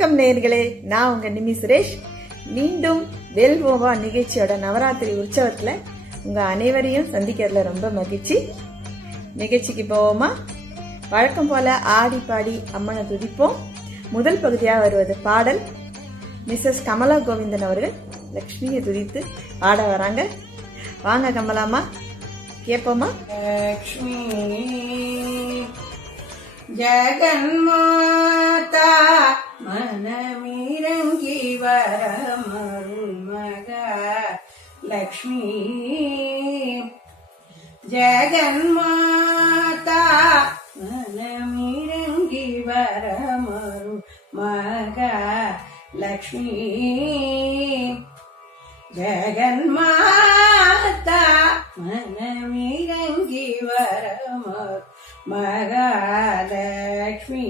வணக்கம் நேயர்களே, நான் உங்க நிமி சுரேஷ். மீண்டும் வெல்வோவா நிகழ்ச்சியோட நவராத்திரி உற்சவத்துல உங்க அனைவரையும் சந்திக்கிறதுல ரொம்ப மகிழ்ச்சி. நிகழ்ச்சிக்கு போவோமா? வழக்கம் போல ஆடி பாடி அம்மனை துதிப்போம். முதல் பகுதியாக வருவது பாடல். மிஸ்ஸஸ் கமலா கோவிந்தன் அவர்கள் லக்ஷ்மியை துதித்து பாட வராங்க. வாங்க கமலாமா, கேட்போமா? லக்ஷ்மி ஜெகன்மாதா மனமிரங்கி வரமருள் மகா லக்ஷ்மி ஜெகன்மாதா மனமிரங்கி வரமருள் மகா லக்ஷ்மி ஜெகன்மாதா மனமிரங்கி வரமருள் மகாலக்ஷ்மி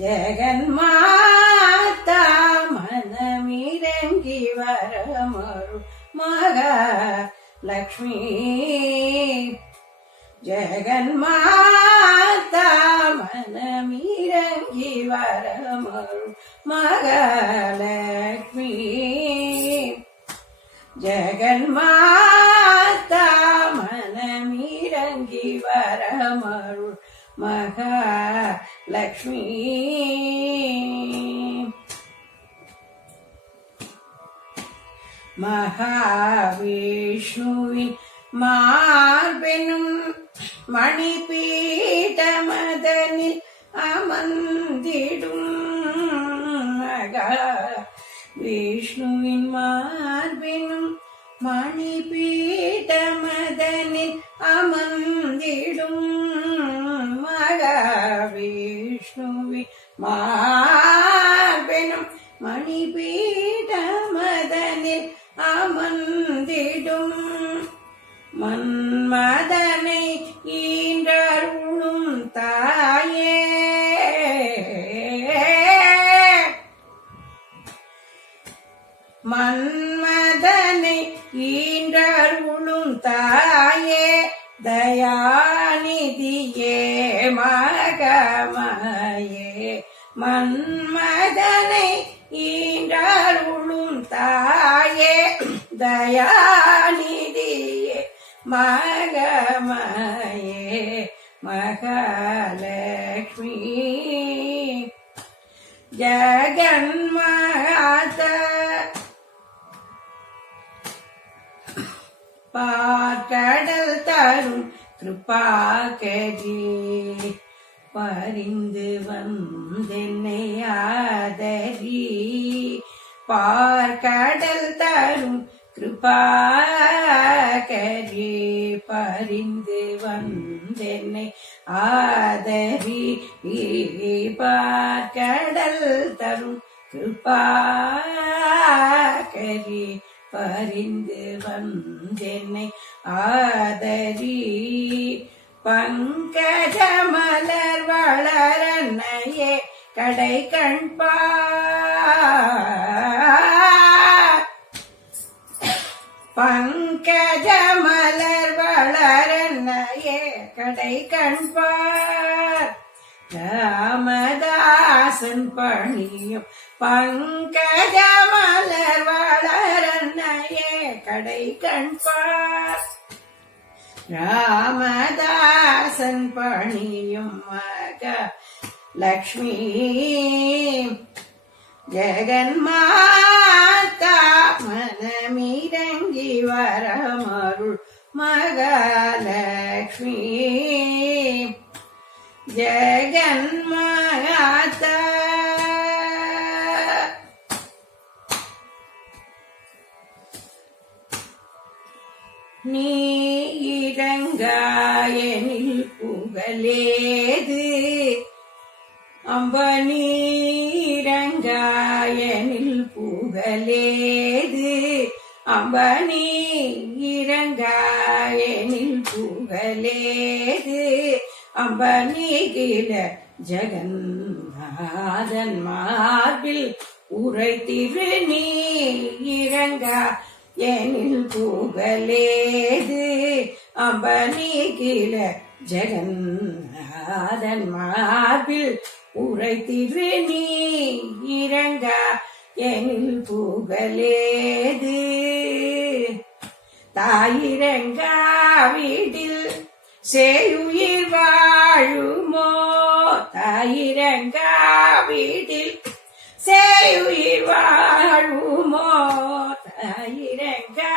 ஜெகன்மாதா மனமிரங்கி வரமருள் மகாலக்ஷ்மி ஜெகன்மாதா மனமிரங்கி வரமருள் மகாலக்ஷ்மி ஜெகன்மாதா மனமிரங்கி வரமருள் மகாலக்ஷ்மி மகாவிஷ்ணுவின் மார்பெனும் மணிபீடமதனில் அமர்ந்திடும் மகாவிஷ்ணுவின் மார்பெனும் மணிபீடமதனில் அமர்ந்திடும் மகாவிஷ்ணுவின் மார்பெனும் மணிபீடமதனில் அமர்ந்திடும் மன்மதனை ஈன்றருளும் தாயே மன்மதனை ஈன்றருளும் தாயே தயாநிதியே மகமாயே மன்மதனை ஈன்றருளும் தாயே தயாநிதியே மகமாயே மகாலக்ஷ்மி ஜெகன்மாதா பாற்கடல் தரும் கிருபாகரி பரிந்து வந்தென்னை ஆதரி பார்க்கடல் தரும் கிருபாகரி பரிந்து வந்தென்னை ஆதரி பார்க்கடல் தரும் கிருபாகரி பரிந்து வந்தென்னை ஆதரி பங்கஜ மலர் வளரன்னையே கடை கண்பார் பங்கஜ மலர் வளரன்னையே கடை கண்பார் ராமதாசன் பணியும் பங்கஜ மலர் வளரன்னையே கடை கண்பார் ராமதாசன் பணியும் மக லக்ஷ்மி ஜெகன்மாதா மனமிரங்கி வரமருள் மகாலக்ஷ்மி ஜெகன்மாதா நீ இரங்காயனில் புகழேது அம்ப நீரங்காயனில் புகழேது அம்ப நீரங்காயனில் புகழேது அம்ப நீகில ஜெகநாதன் மார்பில் உரை திரு நீ இரங்கா எனில் புகழேது அம்ப நீகில ஜெகநாதன் மார்பில் உரைத்திரு நீ இறங்கா எனில் புகழேது தாயிரங்கா வீட்டில் சேயுயிர் வாழுமோ தாயிரங்கா வீட்டில் சேயுயிர் வாழுமோ தாயிரங்கா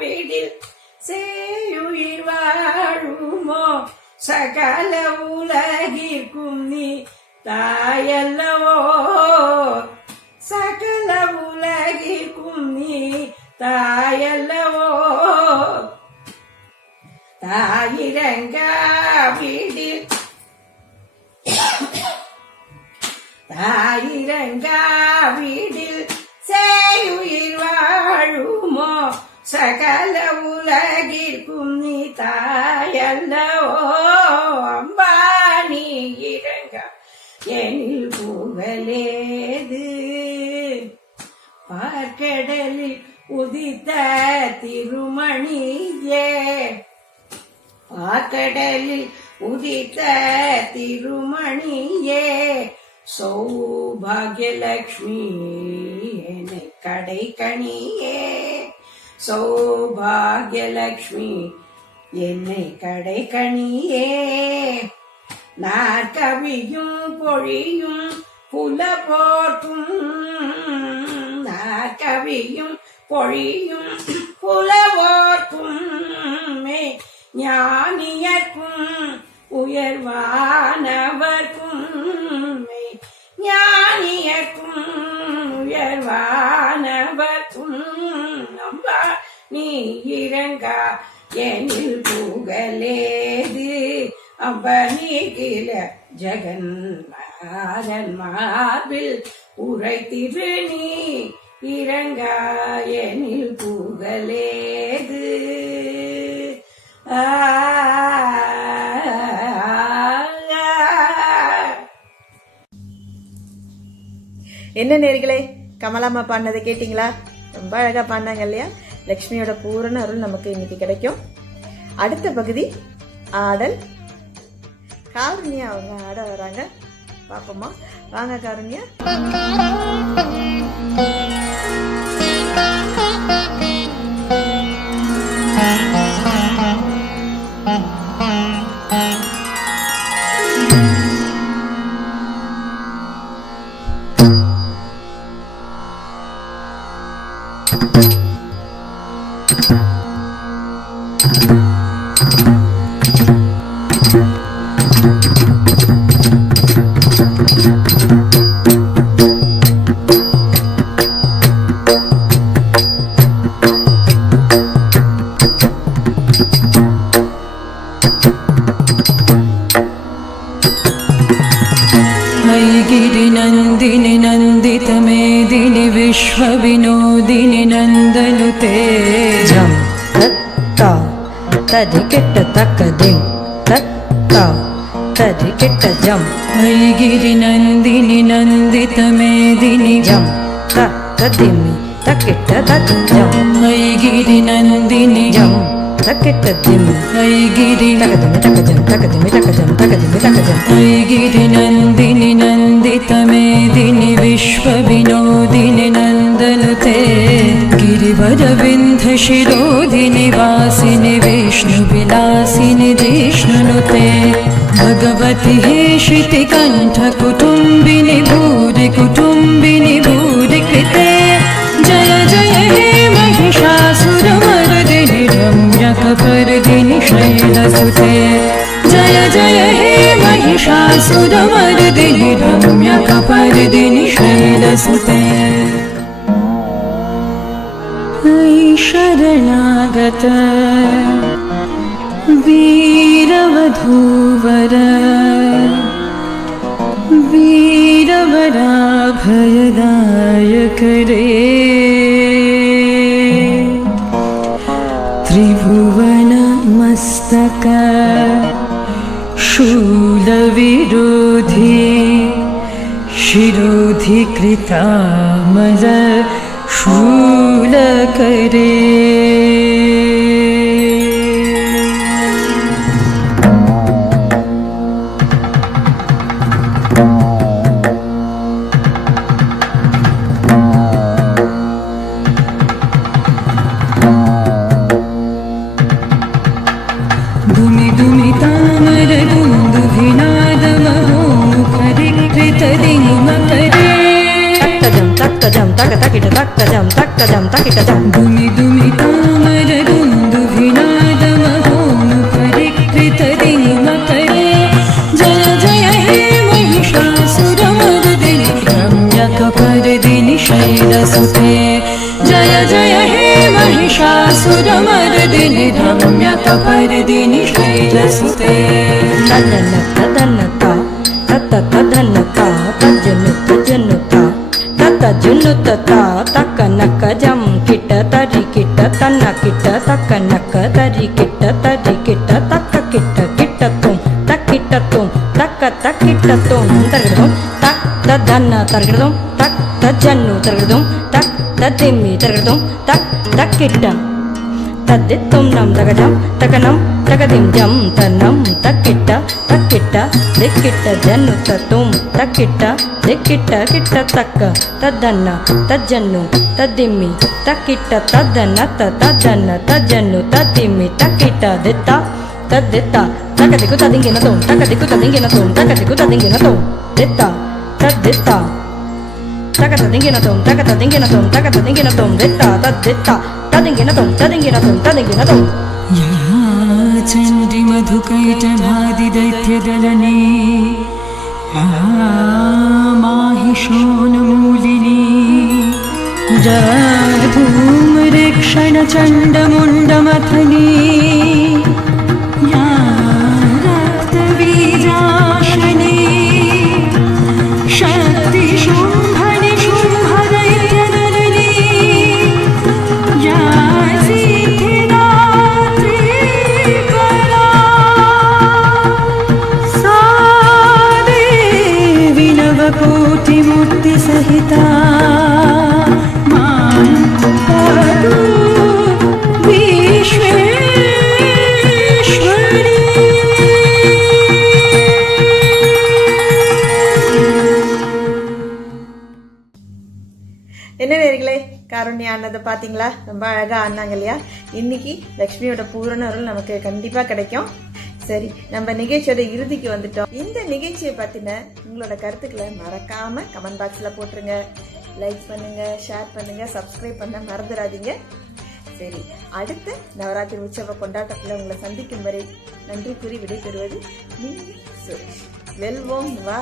வீட்டில் சேயுயிர் வாழுமோ சகல உலகிற்கும் நீ தாயல்லவோ சகல உலகிற்கும் நீ தாயல்லவோ தாயிரங்கா வீட்டில் தாயிரங்கா வீட்டில் சேயுயிர் வாழுமோ சகல உலகிற்கும் நீ தாயல்லவோ அம்பா நீ இறங்கா எனில் புகழேது பார்க்கடலில் உதித்த திருமணியே பார்க்கடலில் உதித்த திருமணியே சௌபாகியலக்ஷ்மி என்னை கடைக்கணியே சௌபாகியலக்ஷ்மி என்னை கடைக்கணியே நாற்கவியும் பொழியும் புல போர்க்கும் நாற்கவியும் பொழியும் புலவோர்க்கும் ஞானியர்க்கும் உயர்வானவர்க்கும் ஞானியர்க்கும் உயர்வானவர்க்கும் நம்பா நீ இறங்கா எனில் புகழேது அம்ப நீகில ஜெகநாதன் மார்பில் உரைத்திரு நீ இறங்கா எனில் புகழேது என்ன நேர்களே, கமலாம்மா பாடினதை கேட்டீங்களா? ரொம்ப அழகா பாடினாங்க இல்லையா? லக்ஷ்மியோட பூரண அருள் நமக்கு இன்னைக்கு கிடைக்கும். அடுத்த பகுதி ஆடல். காருண்யா அவங்க ஆட வராங்க, பாப்போமா? வாங்க காருண்யா. गिरिनन्दिनि नन्दितमेदिनि विश्वविनोदिनि नन्दनुते जं तत्ता तदिकिट्ट तकदिं तत्ता तदिकिट्ट जं गिरिनन्दिनि नन्दितमेदिनि जं तदिमि तकिट्ट तज्जं गिरिनन्दिनि जं तकिट्टदिं गिरि तकदिमि तकजं तकदिमि तकजं तकदिमि तकजं गिरिनन्दिनि नन्दितमेदिनि विश्वविनोदिनि नन्दनुते गिरिवरविन्ध्यशिरोधिनि वासिनि विष्णुविलासिनि जिष्णुनुते भगवति हेशितिकण्ठकुटुम्बिनि भूरि कुटुम्बिनि भूरि कृते जय जय हे महिषासुरमर्दिनि रम्यकपर्दिनि शैलसुते जय जय हे महिषासुरमर्दिनि रम्यकपर्दिनि शैलसुते शरणागत वीरवधूवर वीरवराभयदायक रे त्रिभुवन मस्तक शूलविरोधी शिरोधि कृतामल शूलकरे Taktajam takita taktajam taktajam takita jam dumi dumi tamar dundu vinadamahom parikrita dinmakare jaya jaya he mahishasuramardini ramyakapardini shailasute jaya jaya he mahishasuramardini ramyakapardini shailasute tadanata tadanata tadanata tajanuta januta Junutata takanaka jam kita tari kita tanna kita takanaka tari kita taka kita tum takita tum taka takita tum targadum tak tadana targadum tak tajannu targadum tak tadimi targadum tak takita taditum nam tagadam takanam tagadim jam tanam takita dekita jannu tatum takita dekita kita taka tadana tajannu tadimi takita tadana tadana tajannu tadimi takita detta tadetta takadiku tadingina tum takadiku tadingina tum takadiku tadingina tum detta tadetta takatadingina tum takatadingina tum takatadingina tum detta tadetta tadingina tum tadingina tum tadingina tum ya chandi madhukaita bhadi daityadalani mahishonamulini jadhumrikshana chandamundamatani ya raktavijashani shakti shumbhani shumbhadaityadalani ya siddhidatri kala sadevi navakoti murti sahita Padu Vishweshwari என்ன நேயர்களே, காருண்யா ஆனதை பாத்தீங்களா? ரொம்ப அழகா ஆனாங்க இல்லையா? இன்னைக்கு லக்ஷ்மியோட பூரண அருள் நமக்கு கண்டிப்பா கிடைக்கும். சரி, நம்ம நிகழ்ச்சியோட இறுதிக்கு வந்துட்டோம். இந்த நிகழ்ச்சியை பத்தின உங்களோட கருத்துக்களை மறக்காம கமெண்ட் பாக்ஸ்ல போட்டுருங்க. லைக் பண்ணுங்க, ஷேர் பண்ணுங்க, சப்ஸ்கிரைப் பண்ண மறந்துடாதீங்க. சரி, அடுத்த நவராத்திரி உற்சவ கொண்டாட்டத்தில் உங்களை சந்திக்கும் வரை நன்றி கூறி விடைபெறுவது நீங்க சுரேஷ். வெல்வோம் வா.